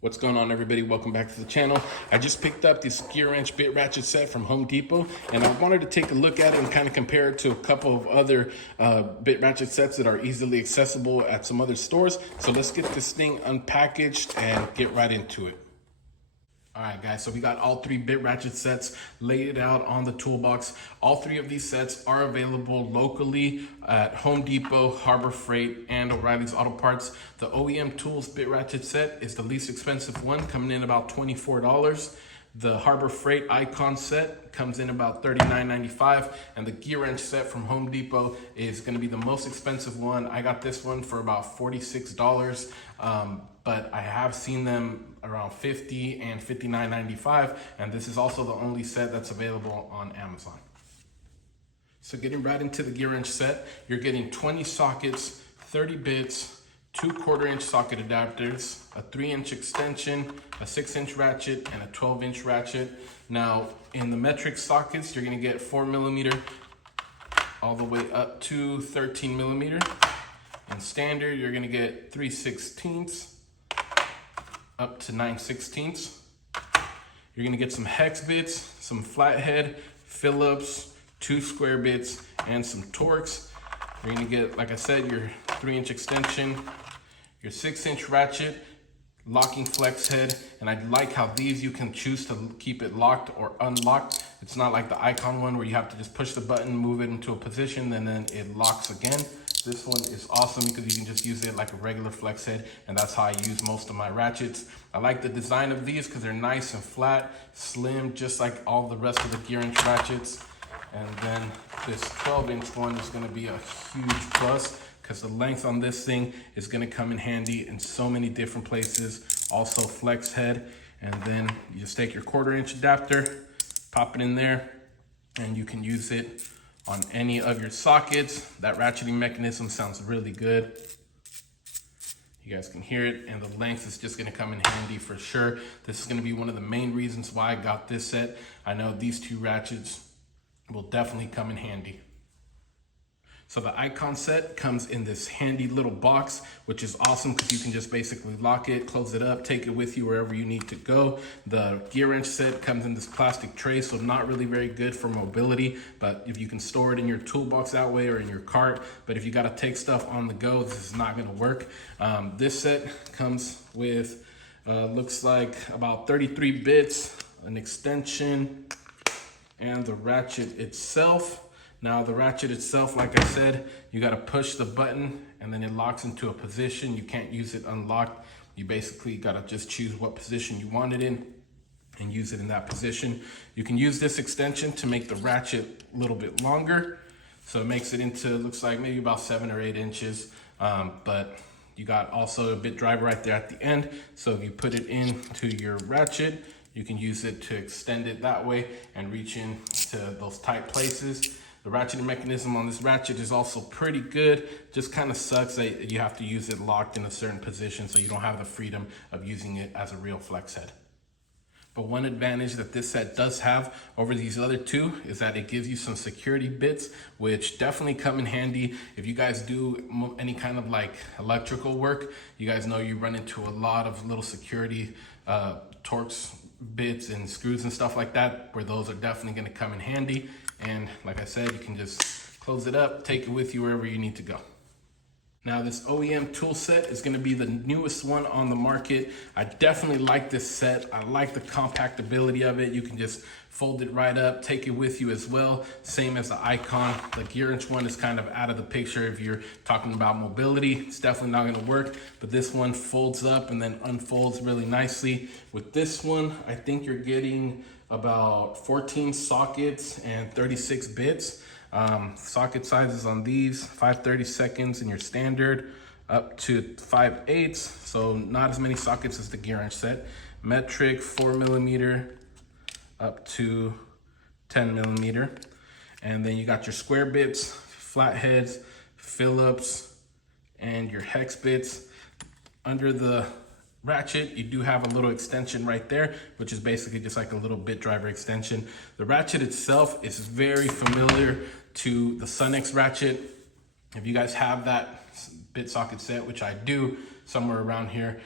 What's going on, everybody? Welcome back to the channel. I just picked up this gear wrench bit ratchet set from Home Depot, and I wanted to take a look at it and kind of compare it to a couple of other bit ratchet sets that are easily accessible at some other stores. So let's get this thing unpackaged and get right into it. All right, guys, so we got all three bit ratchet sets laid out on the toolbox. All three of these sets are available locally at Home Depot, Harbor Freight, and O'Reilly's Auto Parts. The OEM Tools bit ratchet set is the least expensive one, coming in about $24. The Harbor Freight Icon set comes in about $39.95, and the gear wrench set from Home Depot is going to be the most expensive one. I got this one for about $46, but I have seen them around $50 and $59.95, and this is also the only set that's available on Amazon. So getting right into the gear wrench set, you're getting 20 sockets, 30 bits, 2 1/4-inch socket adapters, a 3-inch extension, a 6-inch ratchet, and a 12-inch ratchet. Now, in the metric sockets, you're gonna get 4mm all the way up to 13mm. In standard, you're gonna get 3/16 up to 9/16. You're gonna get some hex bits, some flathead, Phillips, 2 square bits, and some Torx. You're gonna get, like I said, your 3-inch extension, your 6-inch ratchet, locking flex head, and I like how these you can choose to keep it locked or unlocked. It's not like the Icon one where you have to just push the button, move it into a position, and then it locks again. This one is awesome because you can just use it like a regular flex head, and that's how I use most of my ratchets. I like the design of these because they're nice and flat, slim, just like all the rest of the gear wrench ratchets. And then this 12-inch one is going to be a huge plus because the length on this thing is going to come in handy in so many different places. Also flex head, and then you just take your 1/4-inch adapter, pop it in there, and you can use it on any of your sockets. That ratcheting mechanism sounds really good. You guys can hear it, and the length is just gonna come in handy for sure. This is gonna be one of the main reasons why I got this set. I know these 2 ratchets will definitely come in handy. So the Icon set comes in this handy little box, which is awesome because you can just basically lock it, close it up, take it with you wherever you need to go. The gear wrench set comes in this plastic tray, so not really very good for mobility, but if you can store it in your toolbox that way or in your cart, but if you gotta take stuff on the go, this is not gonna work. This set comes with, looks like about 33 bits, an extension, and the ratchet itself. Now the ratchet itself, like I said, you gotta push the button and then it locks into a position. You can't use it unlocked. You basically gotta just choose what position you want it in and use it in that position. You can use this extension to make the ratchet a little bit longer. So it makes it into, looks like maybe about 7 or 8 inches. But you got also a bit driver right there at the end. So if you put it into your ratchet, you can use it to extend it that way and reach into those tight places. The ratcheting mechanism on this ratchet is also pretty good. Just kind of sucks that you have to use it locked in a certain position, so you don't have the freedom of using it as a real flex head. But one advantage that this set does have over these other 2 is that it gives you some security bits, which definitely come in handy if you guys do any kind of like electrical work. You guys know you run into a lot of little security Torx bits and screws and stuff like that, where those are definitely going to come in handy. And like I said, you can just close it up, take it with you wherever you need to go. Now this OEM tool set is going to be the newest one on the market. I definitely like this set. I like the compactability of it. You can just fold it right up, take it with you as well. Same as the Icon. The gear wrench one is kind of out of the picture if you're talking about mobility. It's definitely not going to work, but this one folds up and then unfolds really nicely. With this one, I think you're getting about 14 sockets and 36 bits. Socket sizes on these 5/32 in your standard up to 5/8, so not as many sockets as the gear wrench set. Metric 4mm up to 10mm, and then you got your square bits, flatheads, Phillips, and your hex bits. Under the ratchet, you do have a little extension right there, which is basically just like a little bit driver extension. The ratchet itself is very familiar to the Sunex ratchet. If you guys have that bit socket set, which I do somewhere around here,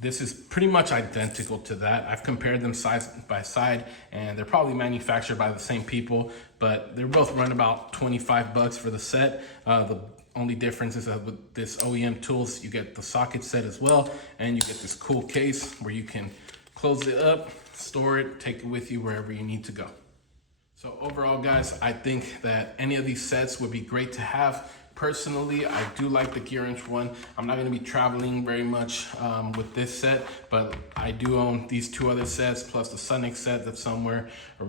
This is pretty much identical to that. I've compared them side by side, and they're probably manufactured by the same people, but they're both run about 25 bucks for the set. The only difference is that with this OEM tools, you get the socket set as well, and you get this cool case where you can close it up, store it, take it with you wherever you need to go. So overall, guys, I think that any of these sets would be great to have. Personally, I do like the gear wrench one. I'm not going to be traveling very much with this set, but I do own these two other sets plus the Sonic set that's somewhere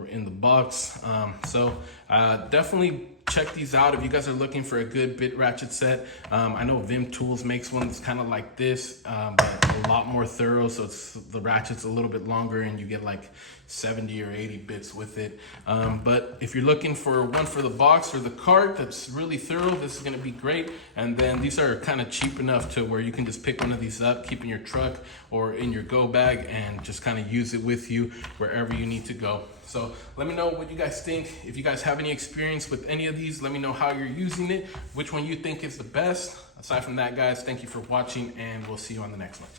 in the box. So definitely check these out if you guys are looking for a good bit ratchet set. I know Vim Tools makes one that's kind of like this, but a lot more thorough. So the ratchet's a little bit longer and you get like 70 or 80 bits with it. But if you're looking for one for the box or the cart that's really thorough, this is going to be great. And then these are kind of cheap enough to where you can just pick one of these up, keep in your truck or in your go bag, and just kind of use it with you wherever you need to go. So let me know what you guys think. If you guys have any experience with any of these, let me know how you're using it, which one you think is the best. Aside from that, guys, thank you for watching, and we'll see you on the next one.